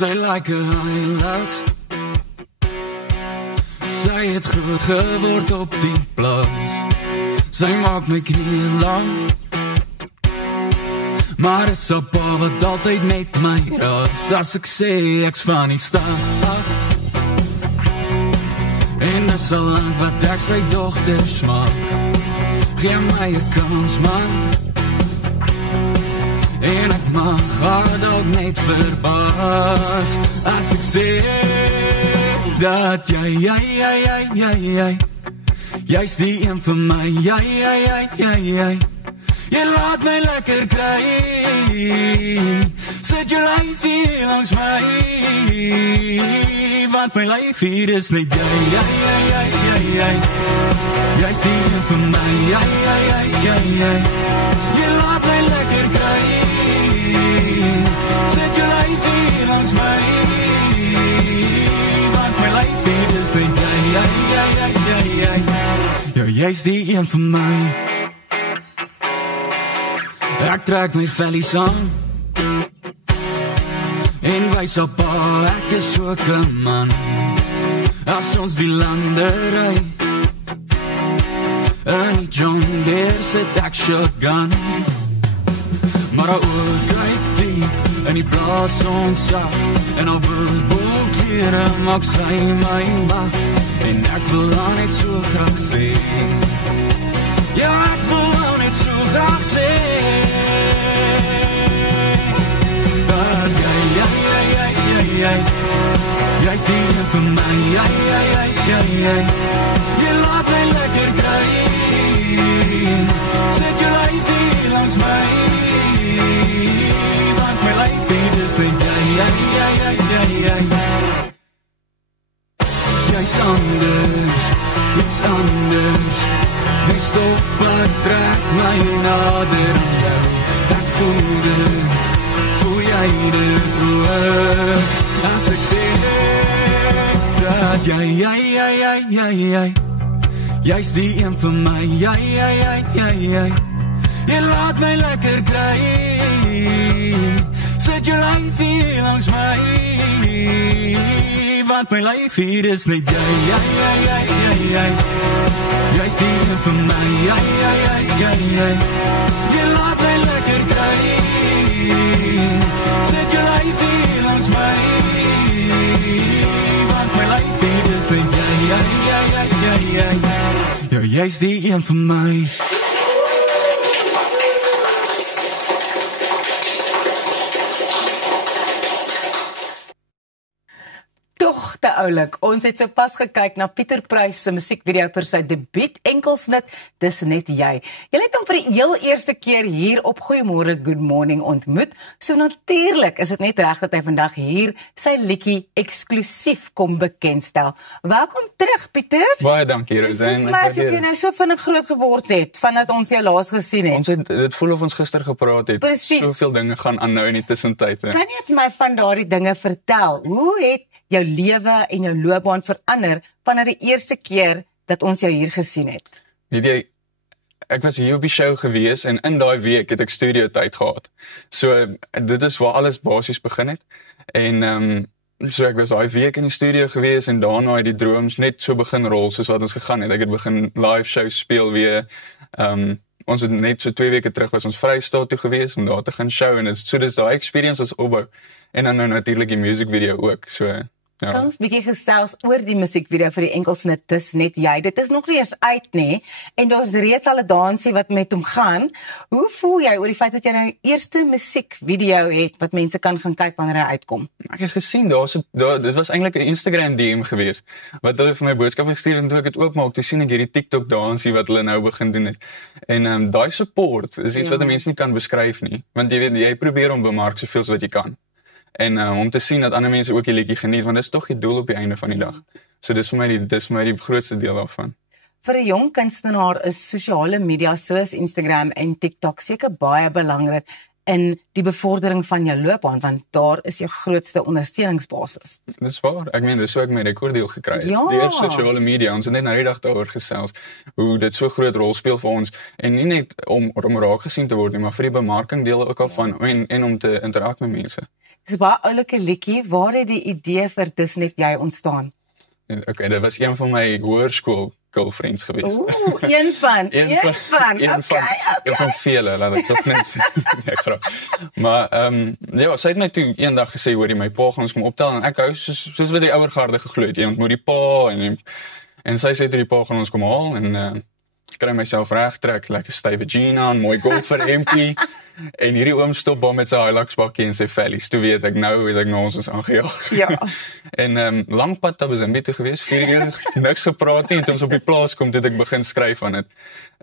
Sy like 'n Hilux. Sy het groot geword op die plaas. Sy maak my knie lang. Maar is 'n pa wat altyd met my raas. As ek sê ek's van die stad af. En dis al lang wat ek sy dogter smaak. Gee my 'n kans man. En ek mag haar dalk net verbaas. As ek sê dat jy's die een vir my. Jy laat my lekker kry. Sit jou lyf hier langs my. Want my lyf hier is net jy's die een vir my. Jy laat my lekker kry. Sit jou lyf hier langs my. Want my lyf hier is net jy's die een vir my. Ek trek my vellies aan en wys op pa, ek is ook 'n man. As ons die landery in die John Deere sit ek shotgun. Maar haar oor kyk diep en die blaas ons af. En al boelklere maak sy my mag. En ek wil haar net so graag sê. Ja, ek wil haar net so graag sê. Dat jy's die een vir my. Jy laat my lekker kry. Sit jou lyf hier langs my. Want my lyf hier is net jy's anders, iets anders. Die stofpad trek my nader aan jou. Ek voel dit, voel jy dit ook. As ek sê dat jy's die een vir my. Jy laat my lekker kry. Sit jou lyf hier langs my. Want my lyf hier is net jy's die een vir my. Jy laat my lekker kry. Sit jou lyf hier langs my. Want my lyf hier is net jy's die een vir my. Te oulik, ons het sopas gekyk na Pieter Pruis se musiekvideo vir sy debuut enkelsnit, Dis net jy. Jy het hom vir die heel eerste keer hier op Goeiemôre Good Morning ontmoet, so natuurlik is dit net reg dat hy vandag hier sy liedjie eksklusief kom bekendstel. Welkom terug, Pieter. Baie dankie, Rosanne. Maar asof jy nou so vinnig groot geword het, vandat ons jou laas gesien het. Ons het, dit voel of ons gister gepraat het. Precies. Soveel dinge gaan aan nou in die tussentyd. Kan jy vir my van daardie dinge vertel? Hoe het jou lewe en jou loopbaan verander vanaf die eerste keer dat ons jou hier gesien het? Weet jy, ek was hier op die show gewees en in daai week het ek studio tyd gehad. So dit is waar alles basies begin het. En so ek was daai week in die studio gewees en daarna het die drooms net so begin rol soos wat ons gegaan het. Ek het begin live shows speel weer. Ons het net so 2 weke terug was ons Vrystaat toe gewees om daar te gaan show en so dis daai experience as opbou. En dan nou natuurlik die musiekvideo ook. So ja. Kan ons bietjie gesels oor die musiekvideo vir die enkelsnit Dis net jy. Dit is nog nie eens uit nie en daar's reeds al 'n dansie wat met hom gaan. Hoe voel jy oor die feit dat jy nou die eerste musiekvideo het wat mense kan gaan kyk wanneer hy uitkom? Ek het gesien dit was eintlik 'n Instagram DM gewees wat hulle vir my boodskap gestuur en toe ek dit oopmaak, toe sien ek hierdie TikTok dansie wat hulle nou begin doen het. En daai support is iets wat 'n mens nie kan beskryf nie, want jy weet jy probeer om bemark soveel as wat jy kan. En om te sien dat ander mense ook die liedjie geniet, want dit is tog die doel op die einde van die dag. So dis vir my die grootste deel daarvan. Vir 'n jong kunstenaar is sosiale media soos Instagram en TikTok seker baie belangrik in die bevordering van jou loopbaan, want daar is jou grootste ondersteuningsbasis. Dis waar. Ek meen, dis hoe ek my rekorddeel gekry het. Ja. Die sosiale media, ons het net nou die dag daaroor gesels, hoe dit so groot rol speel vir ons, en nie net om raak gesien te word nie, maar vir die bemarking deel ook al van, en om te interact met mense. Dis 'n baie oulike liedjie. Waar het die idee vir Dis Net Jy ontstaan? Okay, dit was een van my hoërskool girlfriends gewees. Ooh, een van. Een van vele, laat ek tog net sê. Ek vra. Maar ja, sy het my toe eendag gesê hoor jy my pa gaan ons kom optel en ek hou soos wat die ouer garde geglo het, jy ontmoet die pa en sy sê toe die pa gaan ons kom haal en kry myself regtrek, lekker stywe jean aan, mooi golfer hempie en hierdie oom stop daar met sy Hilux bakkie en sy vellies. Toe weet ek nou het ek na ons aangejaag. Ja. En lang pad daar was in toe gewees, 4 uur, niks gepraat nie, en toe ons op die plaas kom, toe het ek begin skryf van dit.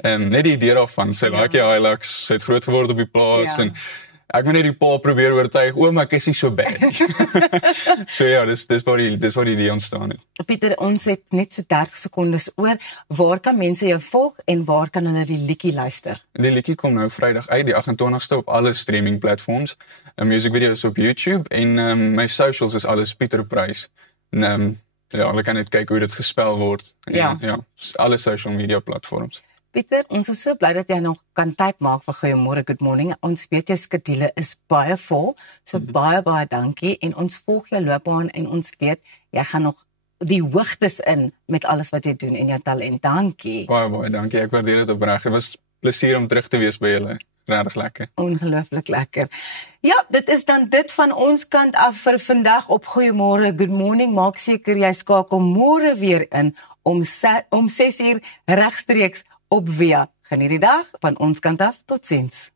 Net die idee daarvan, sy like die Hilux, sy het groot geword op die plaas, en ek moet net die pa probeer oortuig, oom, ek is nie so bad nie. So ja, dis waar die idee ontstaan het. Pieter, ons het net so 30 sekondes oor. Waar kan mense jou volg en waar kan hulle die liedjie luister? Die liedjie kom nou Vrydag uit, die 28ste op alle streaming platforms. Music videos op YouTube en my socials is alles Pieter Prys. En ja, hulle kan net kyk hoe dit gespel word. En, ja, alle social media platforms. Pieter, ons is so bly dat jy nog kan tyd maak vir Goeiemôre, Good Morning. Ons weet jou skedule is baie vol, so baie dankie en ons volg jou loopbaan en ons weet jy gaan nog die hoogtes in met alles wat jy doen en jou talent. Dankie. Baie dankie. Ek waardeer dit opreg. Dit was plesier om terug te wees by julle. Regtig lekker. Ongelooflik lekker. Ja, dit is dan dit van ons kant af vir vandag op Goeiemôre, Good Morning. Maak seker jy skakel môre weer in om 6 uur regstreeks op Via. Geniet die dag van ons kant af. Totsiens.